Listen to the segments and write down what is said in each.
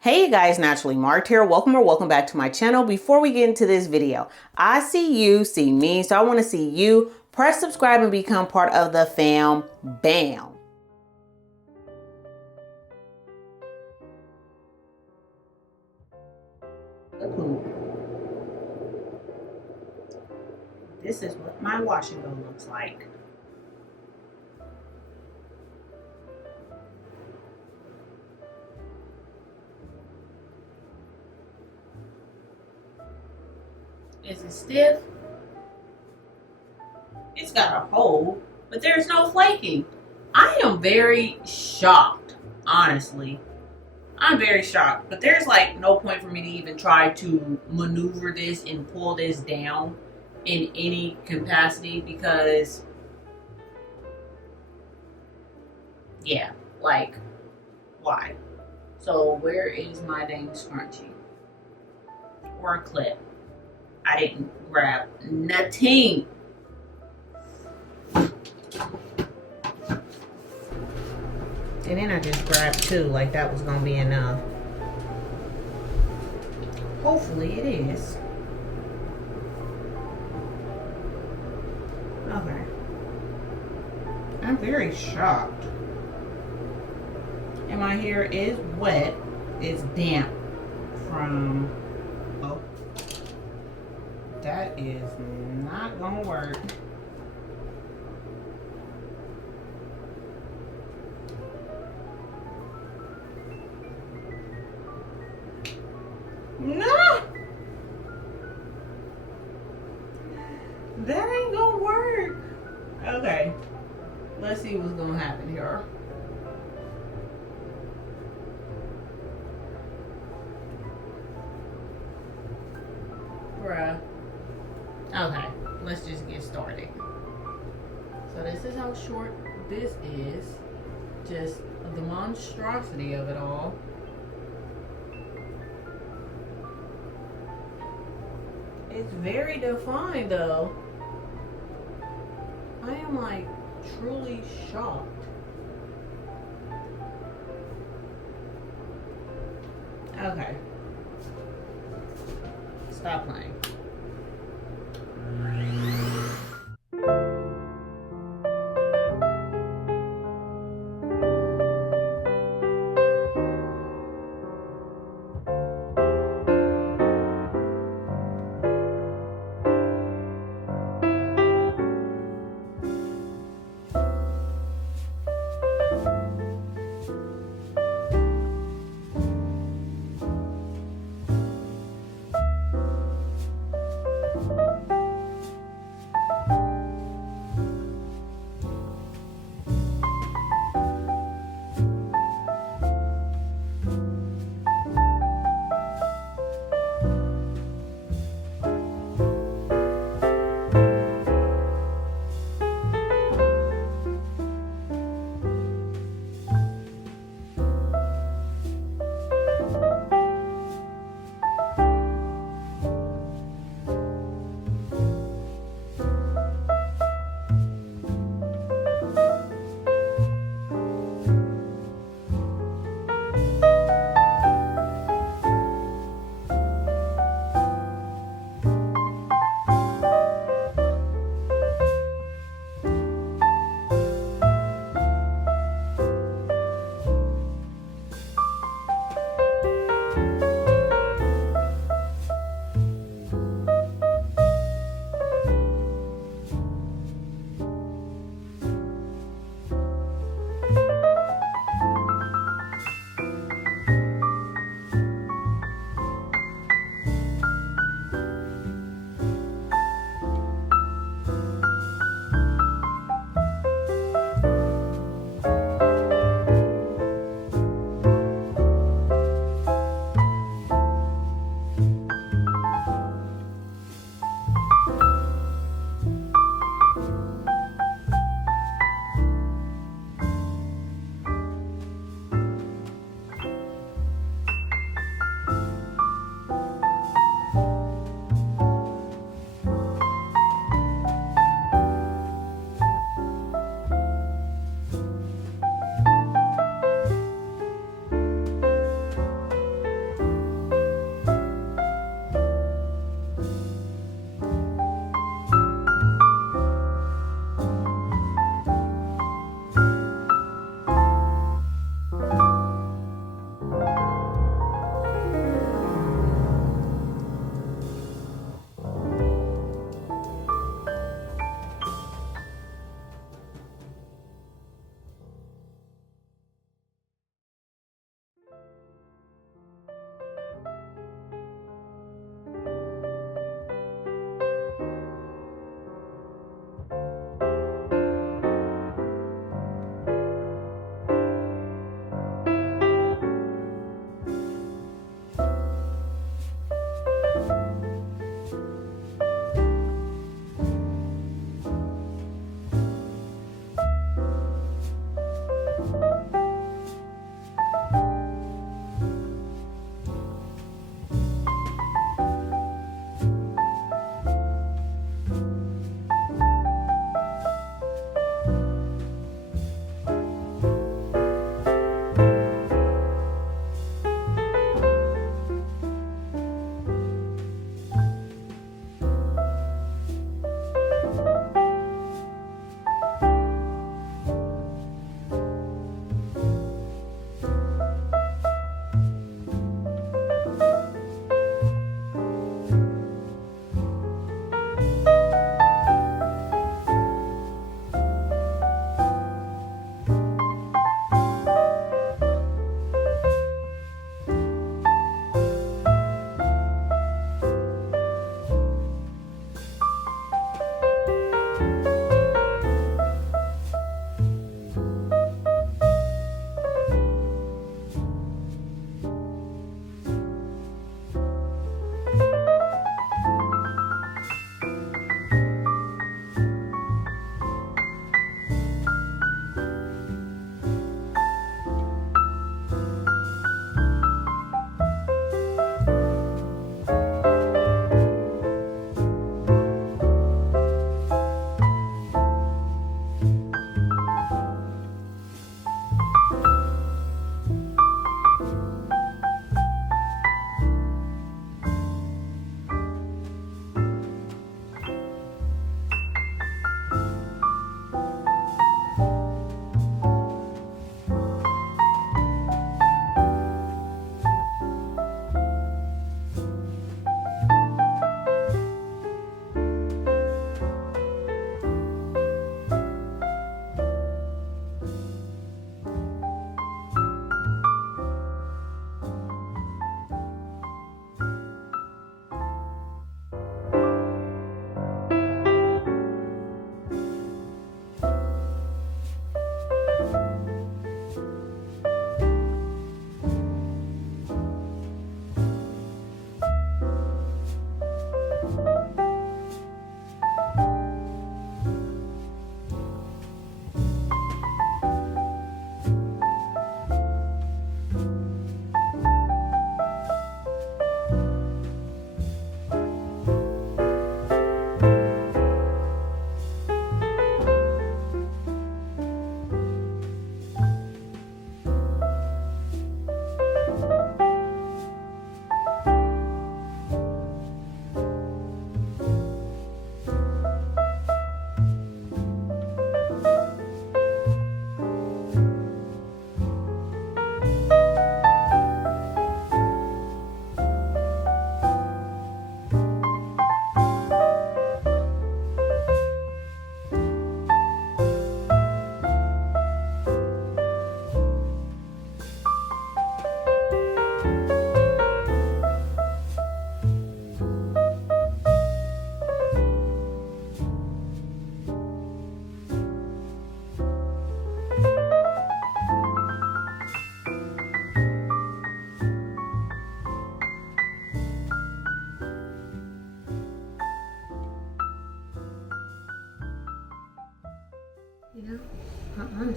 Hey you guys, Naturally Marked here. Welcome or welcome back to my channel. Before we get into this video, I see you, see me, so I want to see you. Press subscribe and become part of the fam. Bam. This is what my washing bowl looks like. Is it stiff? It's got a hole, but there's no flaking. I am very shocked, honestly. I'm very shocked, but there's like no point for me to even try to maneuver this and pull this down in any capacity because, yeah, like, why? So where is my dang scrunchie? Or a clip? I didn't grab nothing. And then I just grabbed two, like that was gonna be enough. Hopefully it is. Okay. I'm very shocked. And my hair is wet. It's damp from, oh. That is not gonna work. No! That ain't gonna work. Okay. Let's see what's gonna happen here. Bruh. Okay, let's just get started. So this is how short this is. Just the monstrosity of it all. It's very defined though. I am like truly shocked. Okay. Stop playing.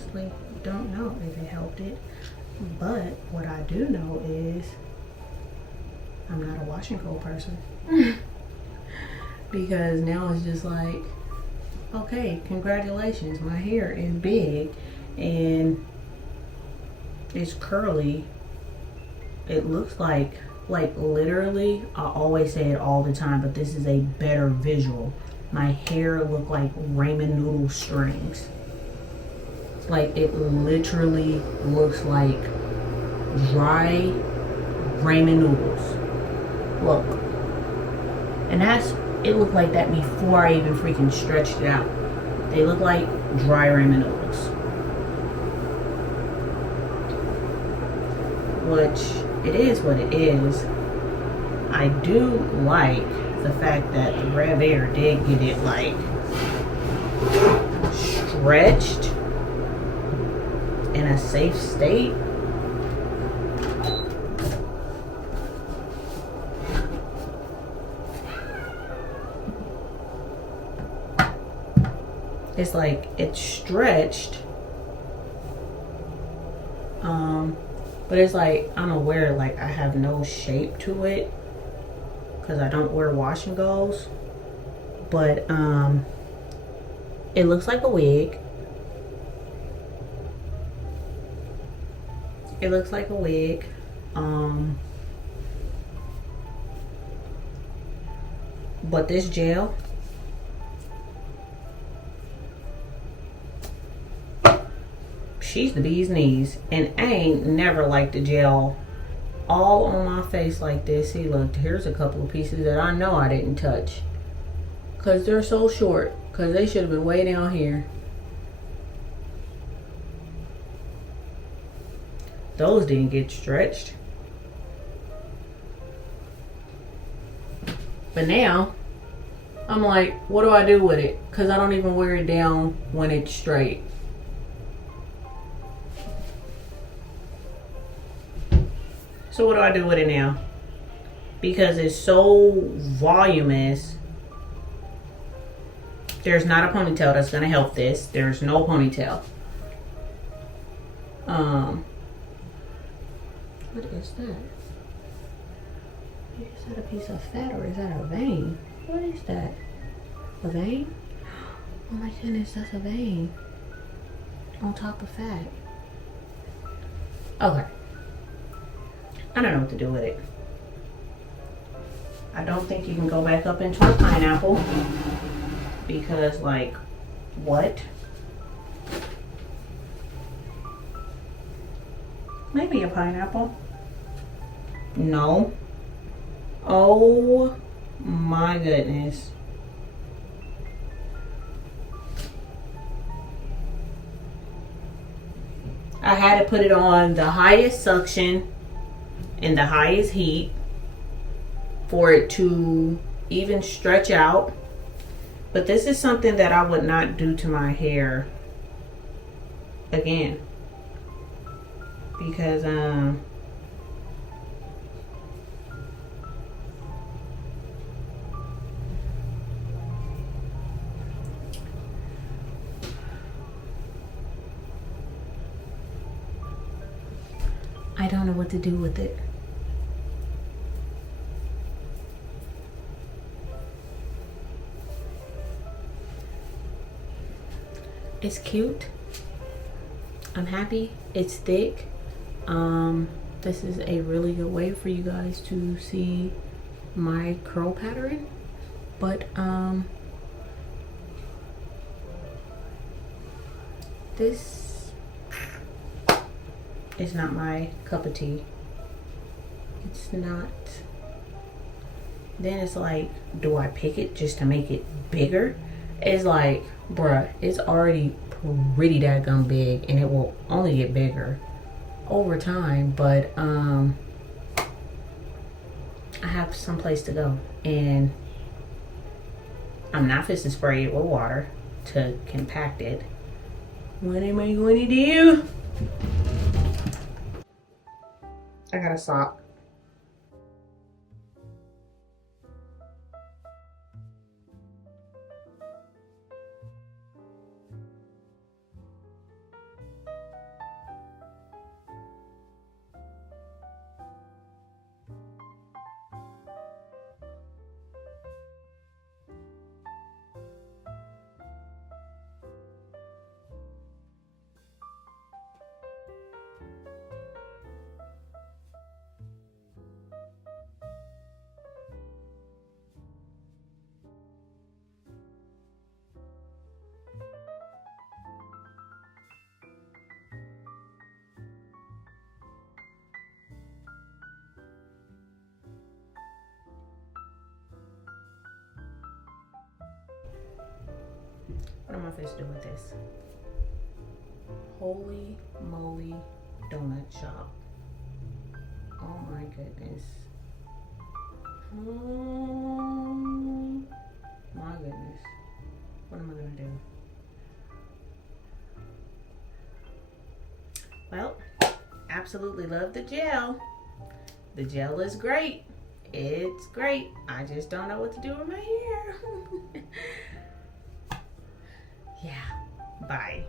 honestly don't know if it helped it, but what I do know is I'm not a wash and go person. Because now it's just like, okay, congratulations, my hair is big and it's curly. It looks like literally, I always say it all the time, but this is a better visual. My hair looked like ramen noodle strings. Like, it literally looks like dry ramen noodles. Look. And it looked like that before I even freaking stretched it out. They look like dry ramen noodles. Which, it is what it is. I do like the fact that the RevAir did get it like stretched in a safe state. It's like it's stretched, but it's like I'm aware like I have no shape to it because I don't wear wash and goes, but it looks like a wig. It looks like a wig. But this gel, she's the bee's knees, and I ain't never liked the gel all on my face like this. See, look, here's a couple of pieces that I know I didn't touch because they're so short, because they should have been way down here. Those didn't get stretched. But now I'm like, what do I do with it? Because I don't even wear it down when it's straight. So what do I do with it now? Because it's so voluminous. There's not a ponytail that's gonna help this. There's no ponytail. What is that? Is that a piece of fat or is that a vein? What is that? A vein? Oh my goodness, that's a vein on top of fat. Okay. I don't know what to do with it. I don't think you can go back up into a pineapple because, like, what? Maybe a pineapple. No. Oh my goodness. I had to put it on the highest suction and the highest heat for it to even stretch out. But this is something that I would not do to my hair again, because I don't know what to do with it. It's cute. I'm happy. It's thick. This is a really good way for you guys to see my curl pattern. But this is not my cup of tea. It's not. Then it's like, do I pick it just to make it bigger? It's like, bruh, it's already pretty daggum big and it will only get bigger over time. But I have some place to go and I'm not supposed to spray it with water to compact it. What am I going to do? I got a sock. am I supposed to do with this? Holy moly donut shop. Oh my goodness. Oh my goodness. What am I gonna do? Well, absolutely love the gel. The gel is great. It's great. I just don't know what to do with my hair. Yeah, bye.